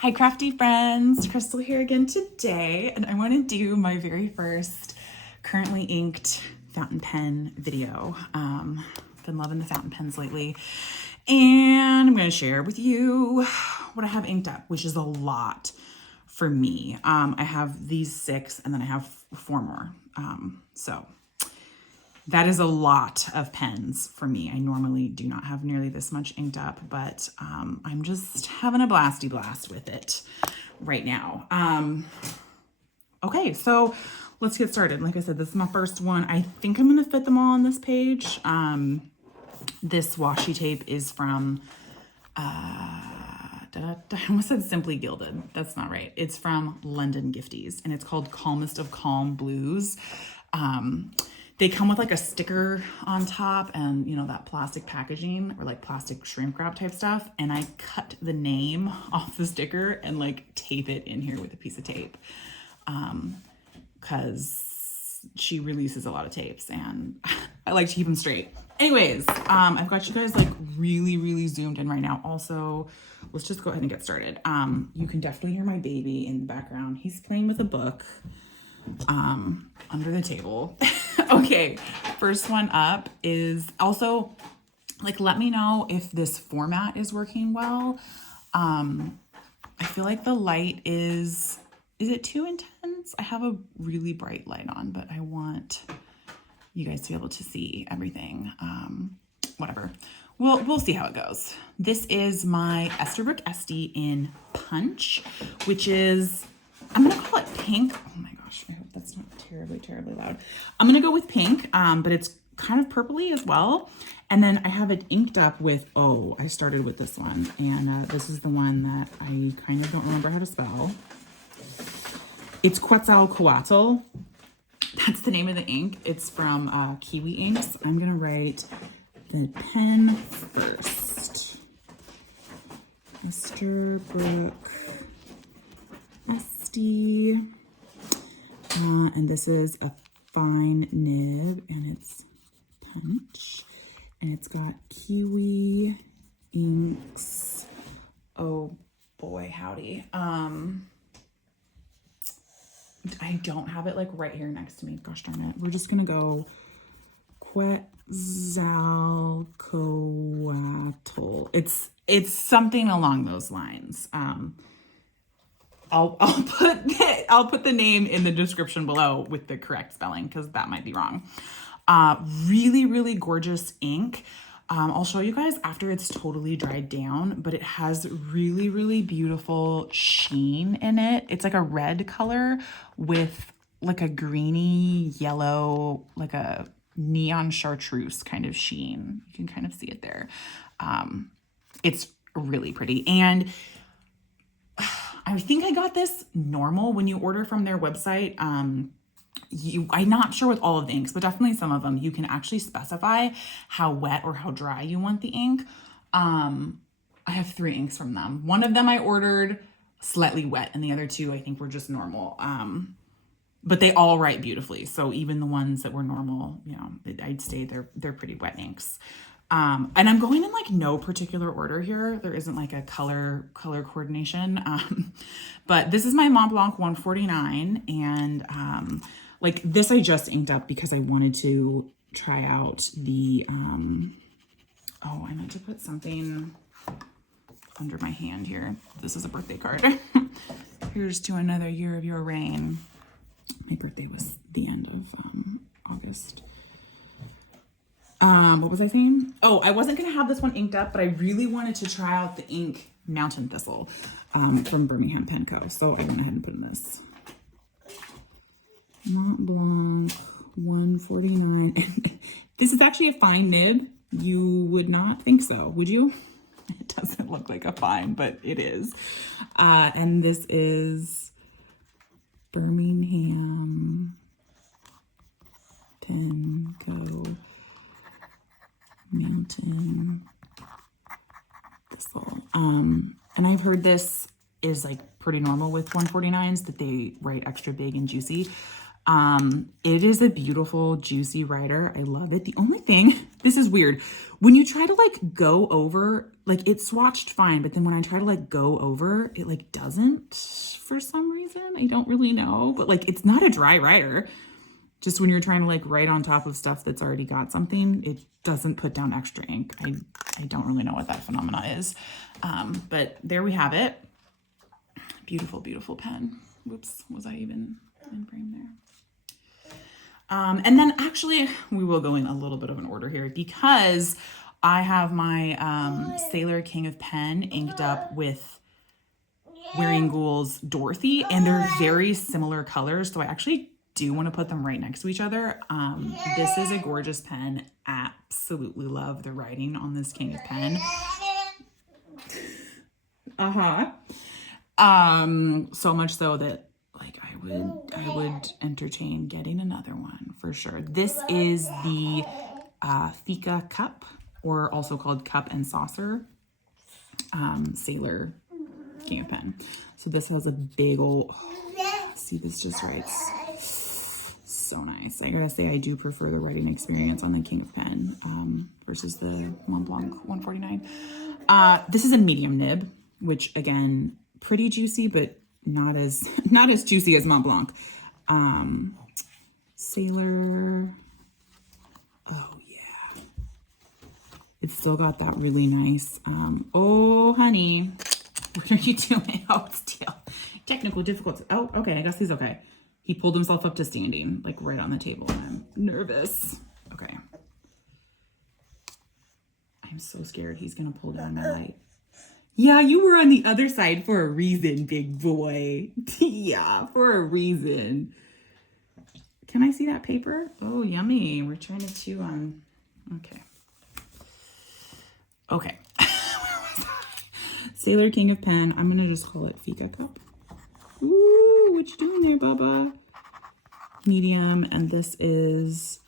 Hi crafty friends, Crystal here again today, and I want to do my very first currently inked fountain pen video. Been loving the fountain pens lately, and I'm going to share with you what I have inked up, which is a lot for me. I have these 6 and then I have 4 more. So that is a lot of pens for me. I normally do not have nearly this much inked up, but I'm just having a blasty blast with it right now. Okay, so let's get started. Like I said, this is my first one. I think I'm gonna fit them all on this page. This washi tape is from, I almost said Simply Gilded. That's not right. It's from London Gifties, and it's called Calmest of Calm Blues. They come with like a sticker on top and, you know, that plastic packaging or like plastic shrink wrap type stuff. And I cut the name off the sticker and like tape it in here with a piece of tape. Cause she releases a lot of tapes and I like to keep them straight. Anyways, I've got you guys like really zoomed in right now. Also, let's just go ahead and get started. You can definitely hear my baby in the background. He's playing with a book under the table. Okay, first one up is also, like, let me know if this format is working well. I feel like the light is it too intense? I have a really bright light on, but I want you guys to be able to see everything. Whatever. We'll see how it goes. This is my Esterbrook Estie in Punch, which is, I'm gonna call it pink. Oh my gosh, I hope that's not terribly loud. I'm gonna go with pink, but it's kind of purpley as well. And then I have it inked up with, I started with this one. And this is the one that I kind of don't remember how to spell. It's Quetzalcoatl. That's the name of the ink. It's from Kiwi Inks. I'm gonna write the pen first. Esterbrook Estie. And this is a fine nib and it's Punch. And it's got Kiwi Inks. Oh boy, howdy. I don't have it like right here next to me. Gosh darn it. We're just gonna go Quetzalcoatl. It's something along those lines. I'll put the name in the description below with the correct spelling because that might be wrong. Really gorgeous ink. I'll show you guys after it's totally dried down, but it has really beautiful sheen in it. It's like a red color with like a greeny yellow, like a neon chartreuse kind of sheen. You can kind of see it there. It's really pretty. And I think I got this normal when you order from their website. I'm not sure with all of the inks, but definitely some of them, you can actually specify how wet or how dry you want the ink. I have 3 inks from them. One of them I ordered slightly wet and the other 2 I think were just normal. But they all write beautifully. So even the ones that were normal, you know, I'd say they're pretty wet inks. And I'm going in like no particular order here. There isn't like a color coordination. But this is my Montblanc 149. And like this I just inked up because I wanted to try out the, I meant to put something under my hand here. This is a birthday card. Here's to another year of your reign. My birthday was the end of August. What was I saying? I wasn't going to have this one inked up, but I really wanted to try out the ink Mountain Thistle from Birmingham Pen Co. So I went ahead and put in this. Montblanc 149. This is actually a fine nib. You would not think so, would you? It doesn't look like a fine, but it is. And this is Birmingham Pen Co. Mountain Thistle. And I've heard this is like pretty normal with 149s, that they write extra big and juicy. It is a beautiful, juicy writer. I love it. The only thing, this is weird. When you try to like go over, like it swatched fine, but then when I try to like go over, it like doesn't for some reason. I don't really know, but like it's not a dry writer. Just when you're trying to like write on top of stuff that's already got something, it doesn't put down extra ink. I don't really know what that phenomena is. But there we have it. Beautiful, beautiful pen. Whoops, was I even in frame there? And then actually we will go in a little bit of an order here because I have my Sailor King of Pen inked up with Wearingeul's Dorothy, and they're very similar colors. So I actually do want to put them right next to each other. This is a gorgeous pen. Absolutely love the writing on this King of Pen. So much so that like I would entertain getting another one for sure. This is the FIKA Cup, or also called Cup and Saucer, Sailor King of Pen. So this has a big old, see, this just writes so nice. I gotta say, I do prefer the writing experience on the King of Pen versus the Montblanc 149. This is a medium nib, which again, pretty juicy, but not as juicy as Montblanc. Sailor, oh yeah. It's still got that really nice, oh honey, what are you doing? Oh, it's still technical difficulties. Oh, okay, I guess he's okay. He pulled himself up to standing, like right on the table, and I'm nervous. Okay. I'm so scared he's gonna pull down my light. Yeah, you were on the other side for a reason, big boy. Yeah, for a reason. Can I see that paper? Oh, yummy. We're trying to chew on. Okay. Okay. Where was I? Sailor King of Pen. I'm going to just call it FIKA Cup. Ooh, what you doing there, Bubba? Medium. And this is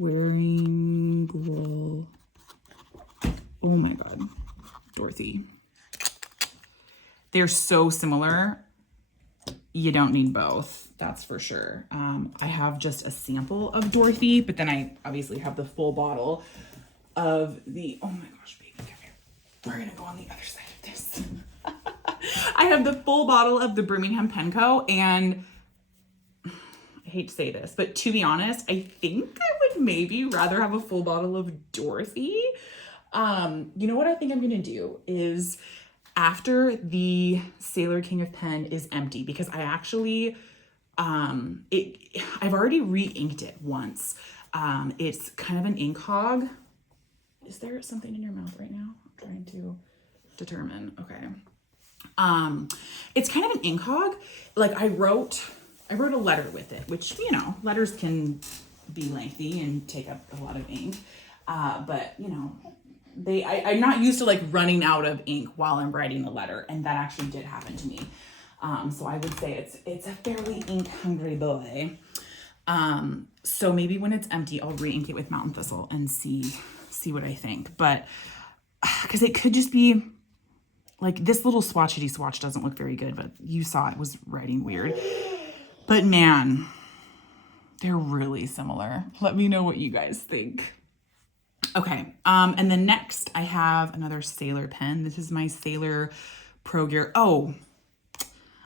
Wearingeul. Oh my God. Dorothy. They're so similar. You don't need both, that's for sure. I have just a sample of Dorothy, but then I obviously have the full bottle of the, oh my gosh, baby, come here. We're gonna go on the other side of this. I have the full bottle of the Birmingham Pen Co. And I hate to say this, but to be honest, I think I would maybe rather have a full bottle of Dorothy. You know what I think I'm gonna do is after the Sailor King of Pen is empty, because I actually, I've already re-inked it once. It's kind of an ink hog. Is there something in your mouth right now? I'm trying to determine. Okay. It's kind of an ink hog. Like I wrote a letter with it, which, you know, letters can be lengthy and take up a lot of ink. But you know, I'm not used to like running out of ink while I'm writing the letter, and that actually did happen to me. So I would say it's a fairly ink hungry boy. So maybe when it's empty, I'll re-ink it with Mountain Thistle and see what I think. But because it could just be like this little swatchity swatch doesn't look very good, but you saw it was writing weird. But man, they're really similar. Let me know what you guys think. Okay, and then next I have another Sailor pen. This is my Sailor Pro Gear. Oh,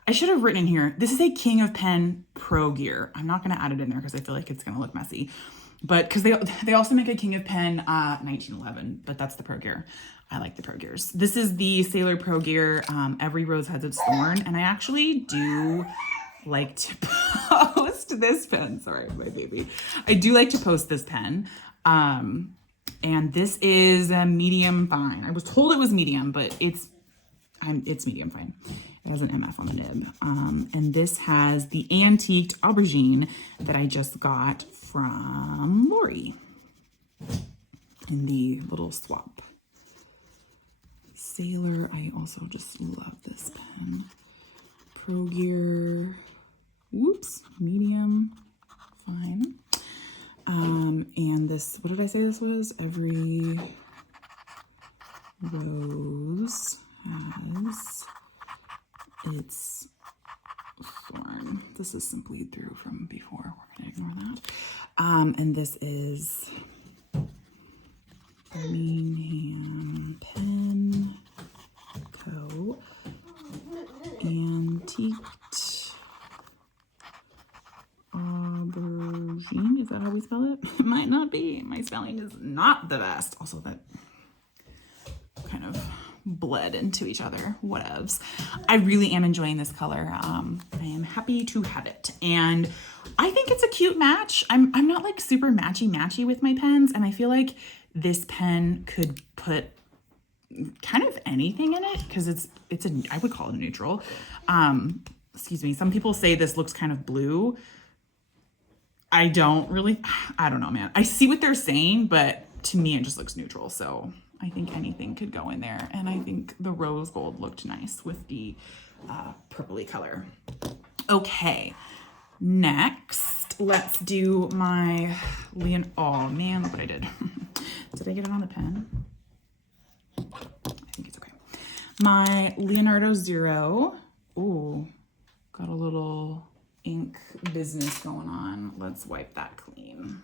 I should have written in here, this is a King of Pen Pro Gear. I'm not gonna add it in there because I feel like it's gonna look messy. But because they also make a King of Pen 1911, but that's the Pro Gear. I like the Pro Gears. This is the Sailor Pro Gear, Every Rose Has Its Thorn, and I actually do like to post this pen. Sorry, my baby. I do like to post this pen. And this is a medium fine. I was told it was medium, but it's medium fine. It has an MF on the nib. And this has the antiqued aubergine that I just got from Lori in the little swap. Sailor, I also just love this pen. Pro Gear, whoops, medium fine. And this, what did I say this was? Every rose has its thorn. This is some bleed through from before. We're gonna ignore that. And this is Birmingham Pen Co. Antiqued Aubergine. Is that how we spell it? It might not be. My spelling is not the best. Also, that kind of bled into each other. Whatevs. I really am enjoying this color. I am happy to have it, and I think it's a cute match. I'm not like super matchy with my pens, and I feel like this pen could put kind of anything in it because it's a, I would call it a neutral. Excuse me. Some people say this looks kind of blue. I don't know, man. I see what they're saying, but to me it just looks neutral. So I think anything could go in there. And I think the rose gold looked nice with the purpley color. Okay, next, let's do my oh man, look what I did. Did I get it on the pen? I think it's okay. My Leonardo Zero. Ooh, got a little ink business going on. Let's wipe that clean.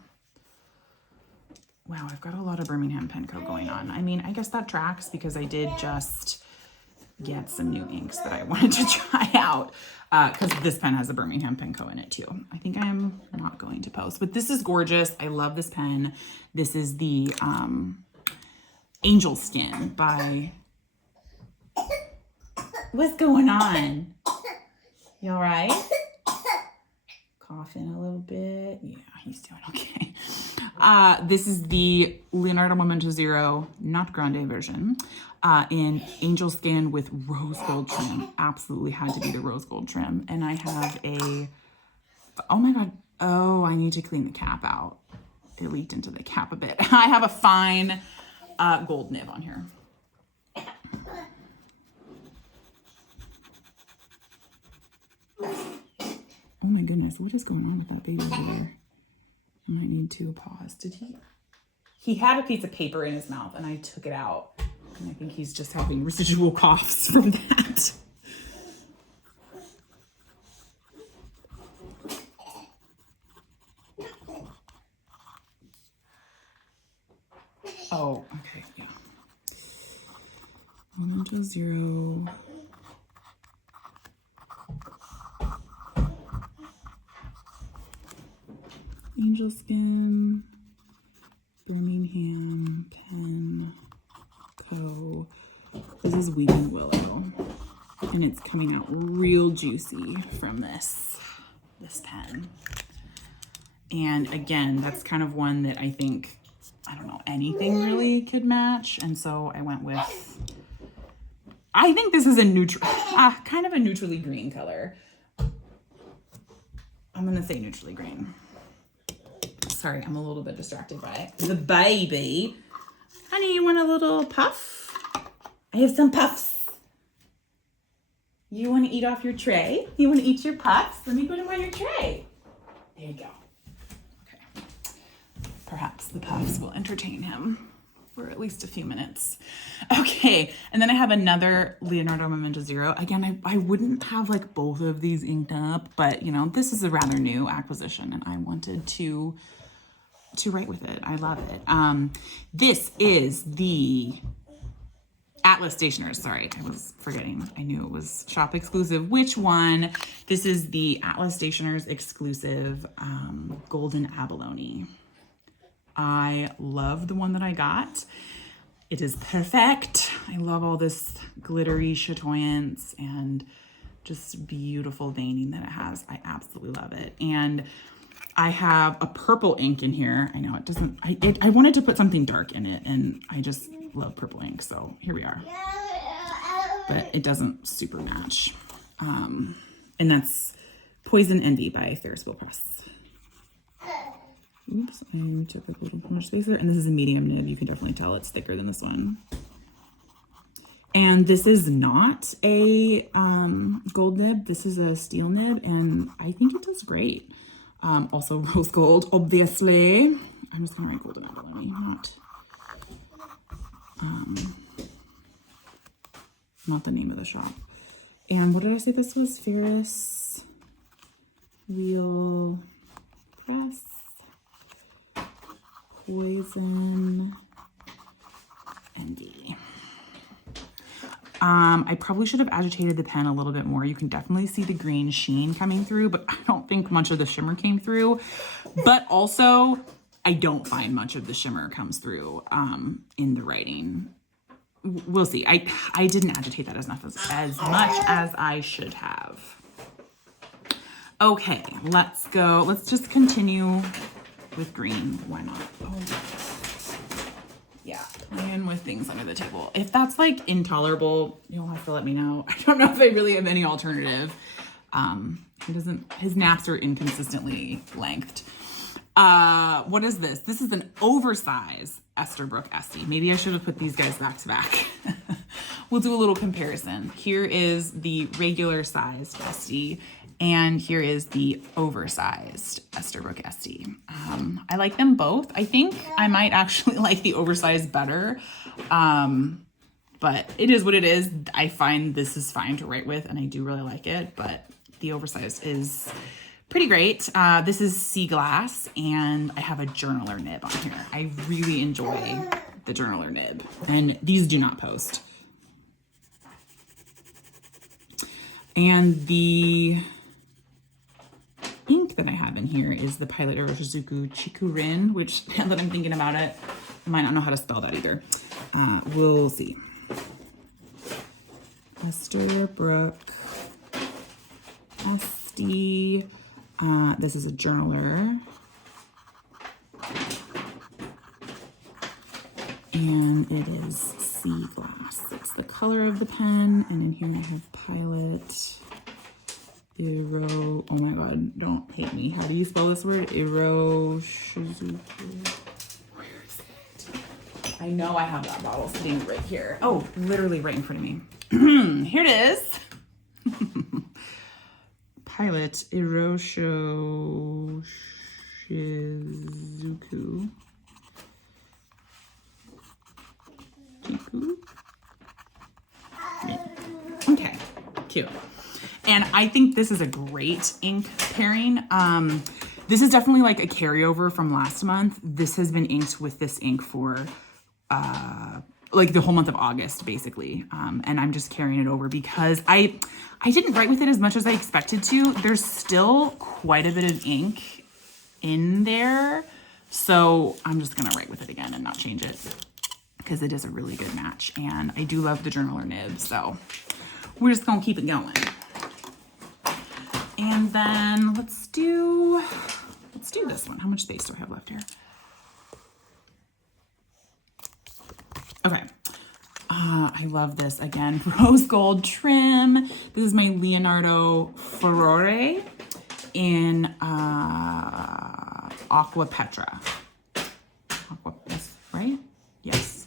Wow, I've got a lot of Birmingham Pen Co. going on. I mean, I guess that tracks because I did just get some new inks that I wanted to try out because this pen has a Birmingham Pen Co. in it too. I think I'm not going to post, but this is gorgeous. I love this pen. This is the Angel Skin by... What's going on? You all right? Coughing a little bit. Yeah, he's doing okay. This is the Leonardo Momento Zero, not grande version, in Angel Skin with rose gold trim. Absolutely had to be the rose gold trim. And I have a, oh my God. Oh, I need to clean the cap out. It leaked into the cap a bit. I have a fine gold nib on here. Oh my goodness, what is going on with that baby over there? I might need to pause. Did he? He had a piece of paper in his mouth and I took it out. And I think he's just having residual coughs from that. Oh, okay, yeah. Momento Zero. Angel Skin, Birmingham Pen Co. This is Wearingeul Willow, and it's coming out real juicy from this pen. And again, that's kind of one that I think, I don't know, anything really could match. And so I went with, I think this is a neutral, kind of a neutrally green color. I'm gonna say neutrally green. Sorry, I'm a little bit distracted by the baby. Honey, you want a little puff? I have some puffs. You want to eat off your tray? You want to eat your puffs? Let me put them on your tray. There you go. Okay. Perhaps the puffs will entertain him for at least a few minutes. Okay, and then I have another Leonardo Momento Zero. Again, I wouldn't have like both of these inked up, but you know, this is a rather new acquisition and I wanted to write with it. I love it. This is the Atlas Stationers. Sorry, I was forgetting. I knew it was shop exclusive. Which one? This is the Atlas Stationers exclusive Golden Abalone. I love the one that I got. It is perfect. I love all this glittery chatoyance and just beautiful veining that it has. I absolutely love it. And I have a purple ink in here. I know it doesn't, I wanted to put something dark in it and I just love purple ink. So here we are, but it doesn't super match. And that's Poison Envy by Ferris Press. Oops, I took up a little more space there. And this is a medium nib. You can definitely tell it's thicker than this one. And this is not a gold nib. This is a steel nib and I think it does great. Also rose gold, obviously. I'm just gonna write Golden Abalone, not the name of the shop. And what did I say this was? Ferris Wheel Press, Poison, ND. I probably should have agitated the pen a little bit more. You can definitely see the green sheen coming through, but I don't think much of the shimmer came through. But also, I don't find much of the shimmer comes through in the writing. We'll see. I didn't agitate that as much as I should have. Okay, let's go. Let's just continue with green. Why not? Oh, yeah, playing with things under the table. If that's like intolerable, you'll have to let me know. I don't know if I really have any alternative. His naps are inconsistently lengthed. What is this? This is an oversize Esterbrook Estie. Maybe I should have put these guys back to back. We'll do a little comparison. Here is the regular sized Estie, and here is the oversized Esterbrook Estie. I like them both. I think I might actually like the oversized better. But it is what it is. I find this is fine to write with, and I do really like it, but the oversized is pretty great. This is sea glass, and I have a journaler nib on here. I really enjoy the journaler nib, and these do not post. And the ink that I have in here is the Pilot Iroshizuku Chiku-Rin, which, now that I'm thinking about it, I might not know how to spell that either. We'll see. Esterbrook Estie. This is a journaler. And it is sea glass. It's the color of the pen. And in here I have Pilot oh my god, don't hate me. How do you spell this word? Iroshizuku. Where is it? I know I have that bottle sitting right here. Oh, literally right in front of me. Here it is. Pilot Iroshizuku. Chiku. Okay, cute. And I think this is a great ink pairing. This is definitely like a carryover from last month. This has been inked with this ink for like the whole month of August, basically. And I'm just carrying it over because I didn't write with it as much as I expected to. There's still quite a bit of ink in there. So I'm just gonna write with it again and not change it because it is a really good match. And I do love the journaler nib, so we're just gonna keep it going. And then let's do this one. How much space do I have left here? Okay. I love this again. Rose gold trim. This is my Leonardo Furore in Aquapetra. Right? Yes.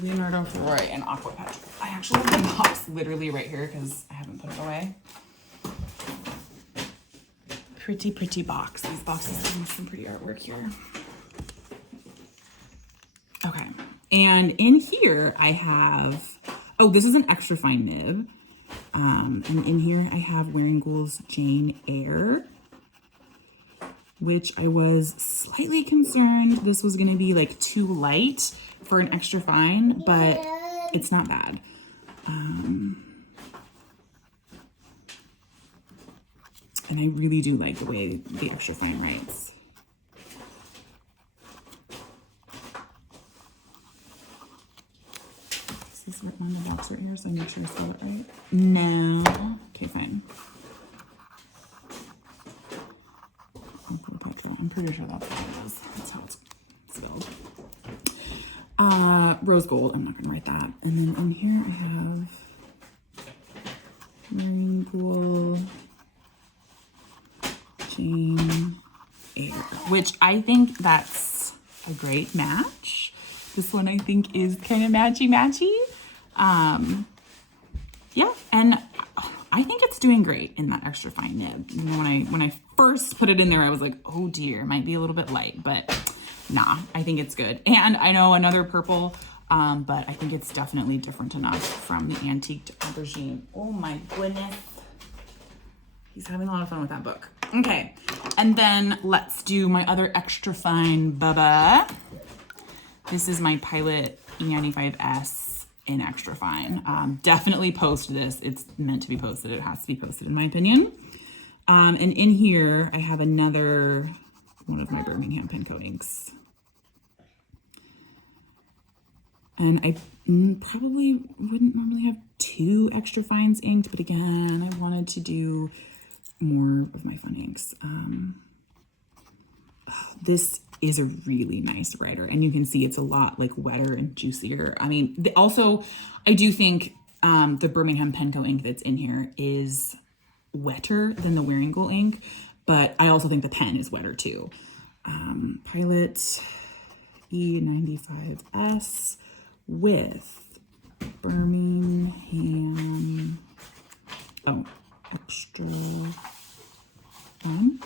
Leonardo Furore in Aquapetra. I actually have the box literally right here because I haven't put it away. Pretty, pretty box. These boxes have some pretty artwork here. Okay. And in here I have, oh, this is an extra fine nib. And in here I have Wearingeul's Jane Eyre, which I was slightly concerned this was going to be like too light for an extra fine, but it's not bad. And I really do like the way the extra fine writes. Is this written on the box right here so I make sure I spell it right? No. Okay, fine. I'm pretty sure that's what it is. That's how it's spelled. Rose gold. I'm not going to write that. And then in here I have Wearingeul Jane Eyre, which I think that's a great match. This one I think is kind of matchy-matchy. Yeah, and I think it's doing great in that extra fine nib. You know, when I first put it in there, I was like, oh dear, it might be a little bit light, but nah, I think it's good. And I know another purple, but I think it's definitely different enough from the Antiqued Aubergine. Oh my goodness. He's having a lot of fun with that book. Okay, and then let's do my other extra fine Bubba. This is my Pilot E95S in extra fine. Definitely post this. It's meant to be posted. It has to be posted in my opinion. And in here, I have another one of my Birmingham pen coatings. And I probably wouldn't normally have 2 extra fines inked, but again, I wanted to do more of my fun inks. This is a really nice writer, and you can see it's a lot like wetter and juicier. I mean, also, I do think the Birmingham Penco ink that's in here is wetter than the Wearingeul ink, but I also think the pen is wetter too. Pilot E95S with Birmingham, extra fun.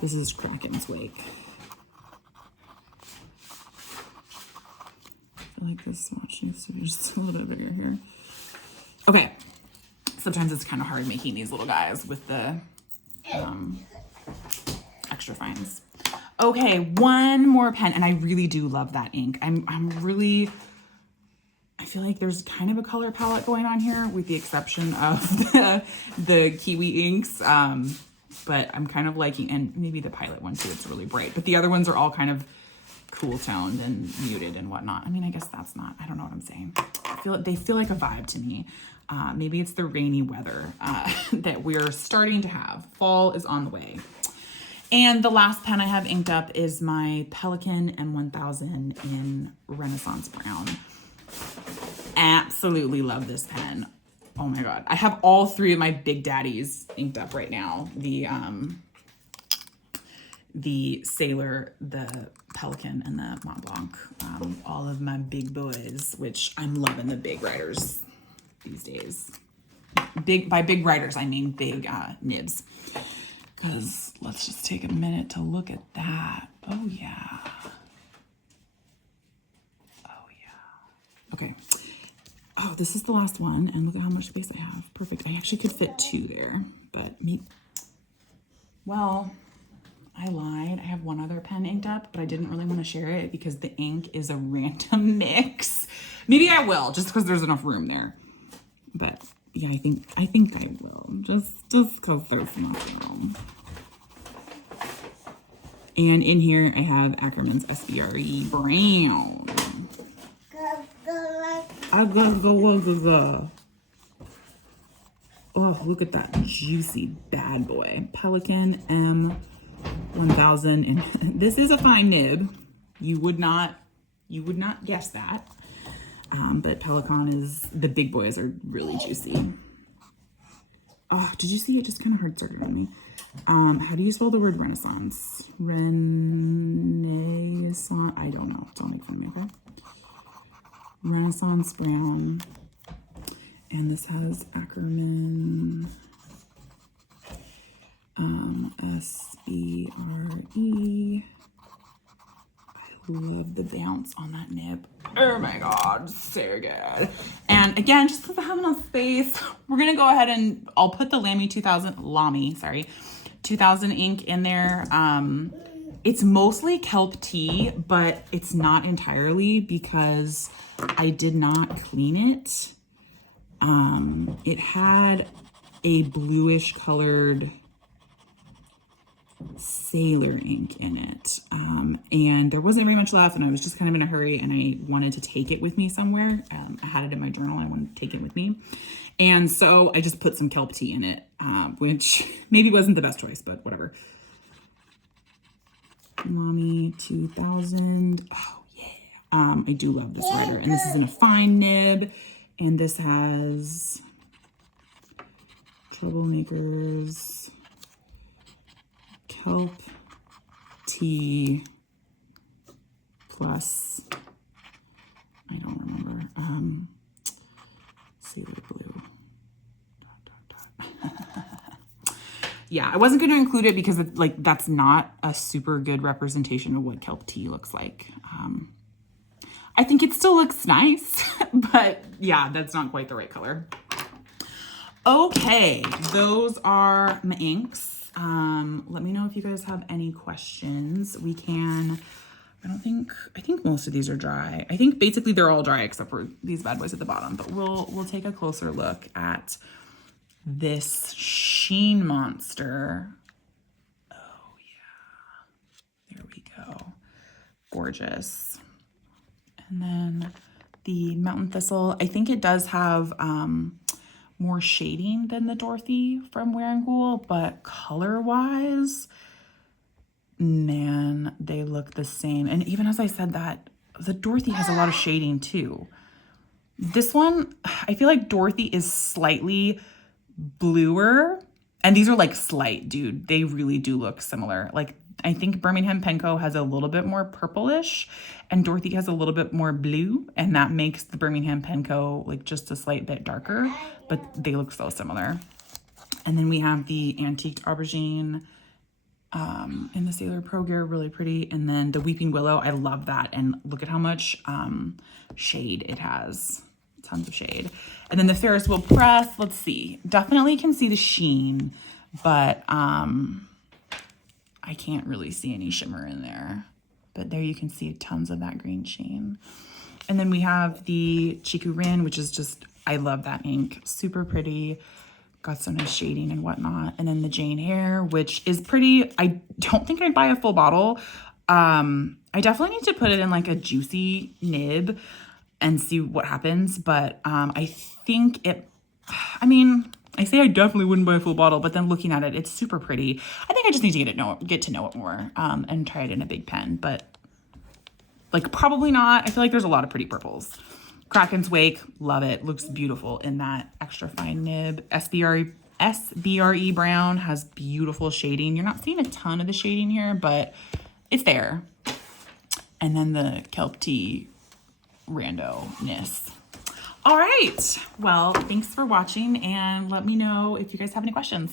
This is Kraken's Wake. I feel like this swatch needs to be just a little bit bigger here. Okay. Sometimes it's kind of hard making these little guys with the extra fines. Okay, one more pen, and I really do love that ink. I feel like there's kind of a color palette going on here, with the exception of the Kiwi inks. But I'm kind of liking, and maybe the Pilot one too, it's really bright. But the other ones are all kind of cool toned and muted and whatnot. I mean, I guess that's not, I don't know what I'm saying. They feel like a vibe to me. Maybe it's the rainy weather that we're starting to have. Fall is on the way. And the last pen I have inked up is my Pelikan M1000 in Renaissance Brown. Absolutely love this pen. Oh my God. I have all 3 of my big daddies inked up right now. The Sailor, the Pelikan, and the Montblanc. All of my big boys, which I'm loving the big writers these days. By big writers, I mean big nibs. Because let's just take a minute to look at that. Oh yeah. Oh yeah. Okay. Oh, this is the last one, and look at how much space I have. Perfect. I actually could fit 2 there, but well, I lied. I have one other pen inked up, but I didn't really want to share it because the ink is a random mix. Maybe I will, just because there's enough room there. But yeah, I think I will, just because there's enough room. And in here, I have Akkerman's SBRE Brown. Oh, look at that juicy bad boy. Pelikan M1000. And this is a fine nib. You would not guess that. But Pelikan is, the big boys are really juicy. Oh, did you see it just kind of hard circuit on me? How do you spell the word Renaissance? Renaissance, I don't know. Don't make fun of me, okay? Renaissance Brown. And this has Akkerman SBRE. I love the bounce on that nib. Oh my God, so good. And again, just because I have enough space, we're gonna go ahead and I'll put the Lamy 2000 ink in there. It's mostly Kelp Tea, but it's not entirely because I did not clean it. It had a bluish colored Sailor ink in it. And there wasn't very much left, and I was just kind of in a hurry, and I wanted to take it with me somewhere. I had it in my journal. I wanted to take it with me. And so I just put some Kelp Tea in it, which maybe wasn't the best choice, but whatever. Lamy 2000. Oh, yeah. I do love this writer. And this is in a fine nib. And this has Troublemakers Kelp Tea plus, I don't remember, Sailor Blue. Yeah, I wasn't going to include it because it's like that's not a super good representation of what Kelp Tea looks like. I think it still looks nice, but yeah, that's not quite the right color. Okay, those are my inks. Let me know if you guys have any questions. We can, I think most of these are dry. I think basically they're all dry except for these bad boys at the bottom, but we'll take a closer look at this sheen monster. Oh yeah, there we go. Gorgeous. And then the Mountain Thistle, I think it does have more shading than the Dorothy from Wearingeul, but color-wise, man, they look the same. And even as I said that, the Dorothy has a lot of shading too. This one, I feel like Dorothy is slightly bluer, and these are like slight, dude. They really do look similar. Like, I think Birmingham Penco has a little bit more purplish and Dorothy has a little bit more blue, and that makes the Birmingham Penco like just a slight bit darker, but they look so similar. And then we have the antique aubergine in the Sailor Pro Gear, really pretty. And then the Weeping Willow, I love that. And look at how much shade it has. Tons of shade. And then the Ferris wheel press, let's see. Definitely can see the sheen, but I can't really see any shimmer in there. But there you can see tons of that green sheen. And then we have the Chiku-Rin, which is just, I love that ink. Super pretty. Got some nice shading and whatnot. And then the Jane Eyre, which is pretty. I don't think I'd buy a full bottle. I definitely need to put it in like a juicy nib and see what happens. But I think it, I mean, I say I definitely wouldn't buy a full bottle, but then looking at it, it's super pretty. I think I just need to get to know it more and try it in a big pen. But like probably not. I feel like there's a lot of pretty purples. Kraken's Wake, love it. Looks beautiful in that extra fine nib. SBRE Brown has beautiful shading. You're not seeing a ton of the shading here, but it's there. And then the Kelp Tea rando-ness. All right. Well, thanks for watching, and let me know if you guys have any questions.